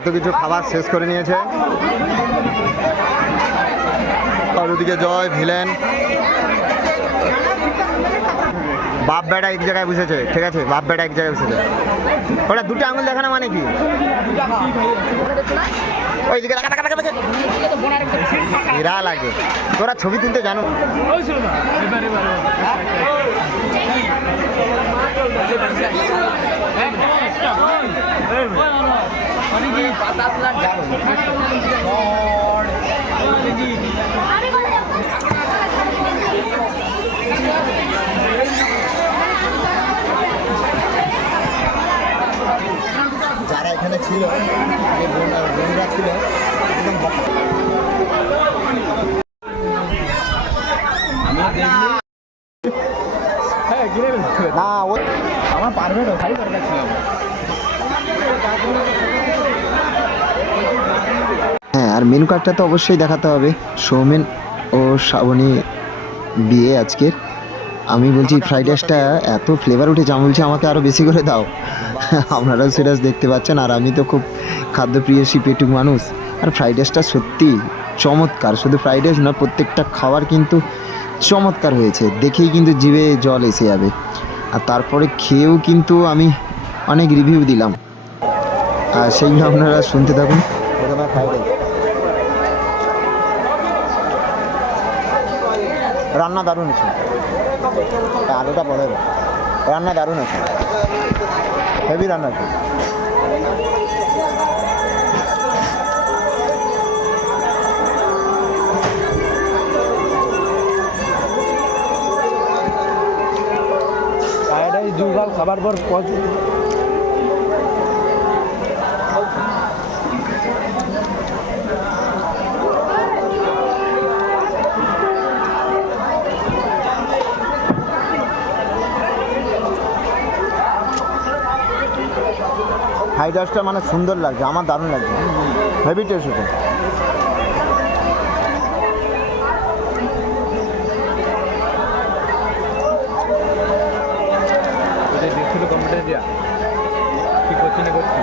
এত কিছু খাবার শেষ করে নিয়েছে। আর ওদিকে জয় ভিলেন বাপ বেটা এক জায়গায় বসেছে, ঠিক আছে, বাপ বেটা এক জায়গায় বসেছে। ওটা দুটো আঙুল দেখানো মানে কি? ওইদিকে এরা লাগে। তোরা ছবি তুলতে জানো? যারা এখানে ছিল, যে বোনরা ছিল একদম না, ওই আমার পারবে না, খালি দরকার ছিল। হ্যাঁ, আর মেনু কার্ডটা তো অবশ্যই দেখাতে হবে। সৌমেন ও শ্রাবণী বিয়ে আজকের। আমি বলছি ফ্রাইড রাইসটা এত ফ্লেভার উঠেছে, আমি বলছি আমাকে আরও বেশি করে দাও। আপনারাও সেটা দেখতে পাচ্ছেন। আর আমি তো খুব খাদ্যপ্রিয়সী পেটুক মানুষ। আর ফ্রাইড রাইসটা সত্যি চমৎকার। শুধু ফ্রাইড রাইস না, প্রত্যেকটা খাবার কিন্তু চমৎকার হয়েছে। দেখেই কিন্তু জিভে জল এসে যাবে। আর তারপরে খেয়েও কিন্তু আমি অনেক রিভিউ দিলাম, আর সেইগুলো আপনারা শুনতে থাকুন। প্রথমে ফ্রাইড রাইস রান্না দারুণ আছে, আলুটা পরে রান্না দারুণ আছে, হেভি রান্না আছে। দুগাল খাবার পর ফ্রাইড রাইসটা মানে সুন্দর লাগছে, আমার দারুণ লাগছে, হেভি টেস্ট হচ্ছে। দেখছিল কম্পিউটার দিয়া কি করছি না করছি,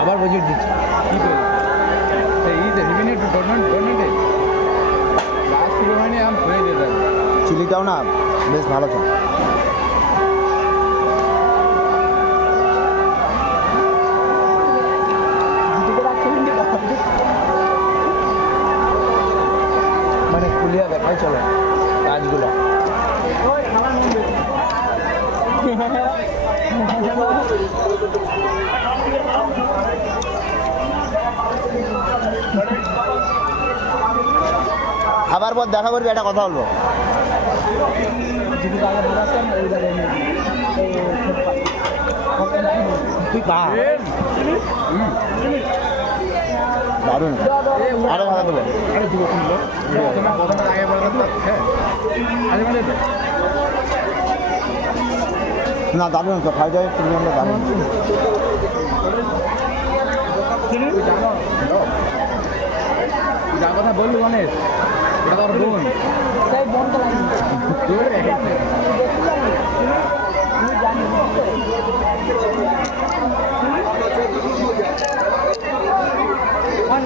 আবার বজেট দিচ্ছি কী করি চিলিটাও না বেশ ভালো ছিল। মানে খুলিয়া দেখাই চলে কাজগুলো। খাবার পর দেখা করবি, একটা কথা বলবো। দারুণ, আরে ভালো দেবো না, দারুণ তো খাই যায় দারুণ। যার কথা বললি গণেশ, ওটা তোর বোন, সেই বোন তো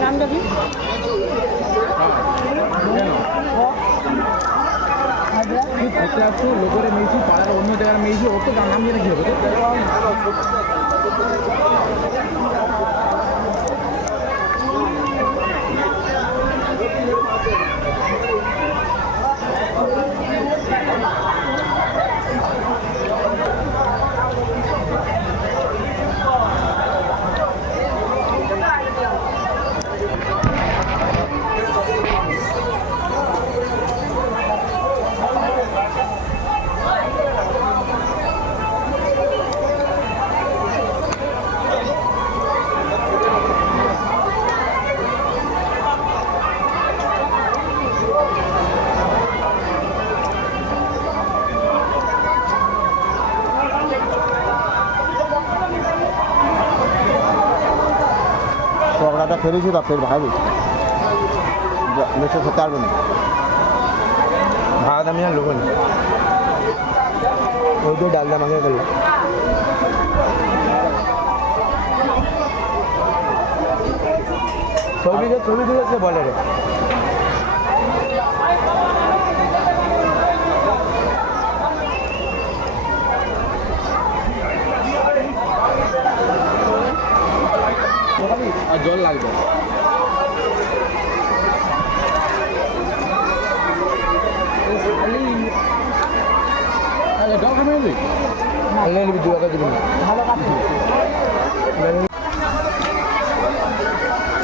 নাম যাবি লোকের মেয়েছি, পাড়ার অন্য জায়গার মেয়েছি, ওর তো নাম জেনে কি হবে? পকোড়াটা ফেলেছি তো ফের ভাবি বেশি খেতে পারবে না, ভাত আমি আর লোক না, ওই তো ডালদা মাখে গেল। ছবি তুলেছে বলে রে আর জল লাগবে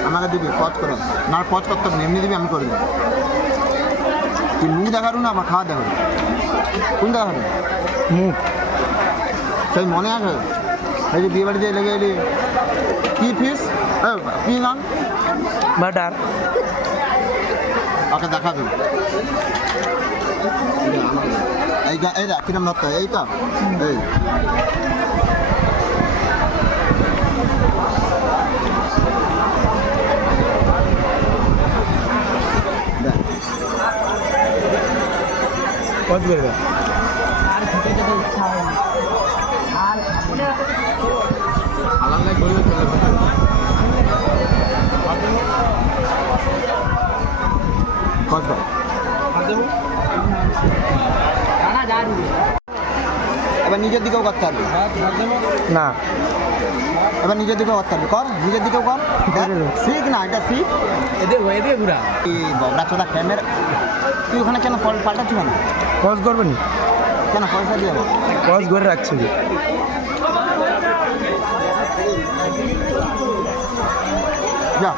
আমাকে দিবি পজ করে না পজ করতে হবে না, এমনি দিবি আমি করে দেবো। তুই মুখ দেখারু না আমার খাওয়া দেখারু কোন দেখারু মুখ সেই মনে আছে এই যে বিয়ে বাড়িতে লেগে এলি কি ফিস কি নাম বাটার ওকে দেখা দেবো এই দেখ কিরম ধরতে হয়, এই তো এই দেখ কত করবে কত এবার নিজের দিকেও করতে হবে না এবার নিজের দিকেও করতে হবে কর নিজের দিকেও কর শিখ না এটা শিখ এদের ঘুরা এই বগড়া চোদা ক্যামেরা তুই ওখানে কেন পাল্টাচ্ছ কেন পজ করবে নি কেন পয়সা দিয়ে পজ করে রাখছে যা